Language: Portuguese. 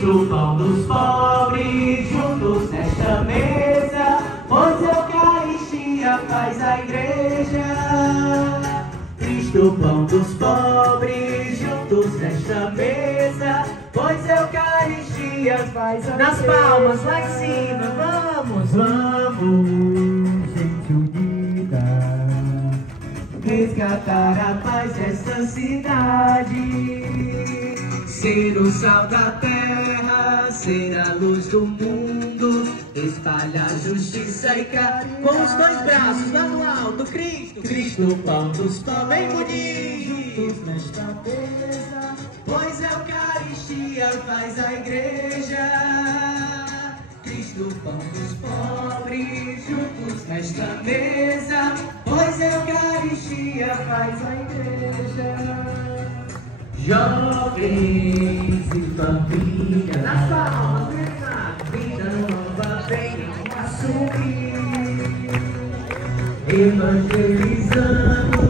Cristo, pão dos pobres, juntos nesta mesa, pois a Eucaristia faz a igreja. Cristo, pão dos pobres, juntos nesta mesa, pois a Eucaristia faz a igreja. Nas palmas, lá em cima, vamos, Vamos, gente unida, resgatar a paz desta cidade. Ser o sal da terra, ser a luz do mundo, espalhar justiça e caridade. com os dois braços lá no alto, Cristo, Cristo, pão dos pobres, bem bonito. juntos nesta mesa, pois a Eucaristia faz a igreja. Cristo, pão dos pobres, juntos nesta mesa, pois a Eucaristia faz a igreja. Jovens e família, Nas palmas, Renato. vida nova vem assumir, evangelizando.